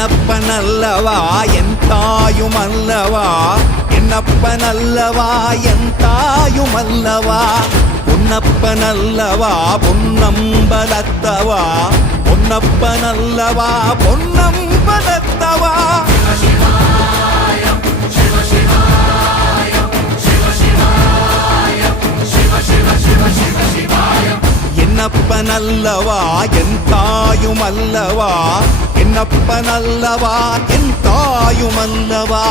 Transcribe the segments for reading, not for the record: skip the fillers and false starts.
என்னப்பனல்லவா என் தாயுமல்லவா, என்னப்பனல்லவா என் தாயுமல்லவா, பொன்னப்பனல்லவா பொன்னம்பலத்தவா, பொன்னப்பனல்லவா பொன்னம்பலத்தவா. என்னப்பனல்லவா என் தாயுமல்லவா, என்னப்பனல்லவா என் தாயுமல்லவா,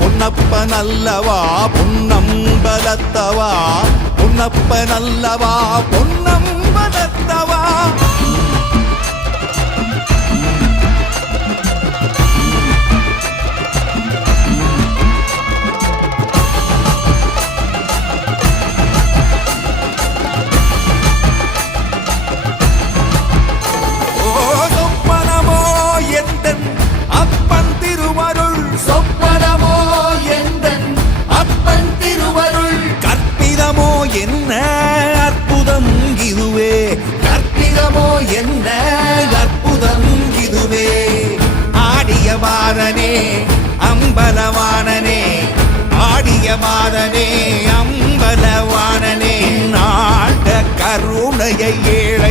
பொன்னப்பனல்லவா பொன்னம்பலத்தவா, பொன்னப்பனல்லவா பொன்னம்பலத்தவா. என்ன அற்புதம் இதுவே, கற்பிதமோ என்ன அற்புதம் இதுவே. ஆடிய மாதனே அம்பலவாணனே, ஆடிய மாதனே அம்பலவாணனே, நாட கருணையை ஏழை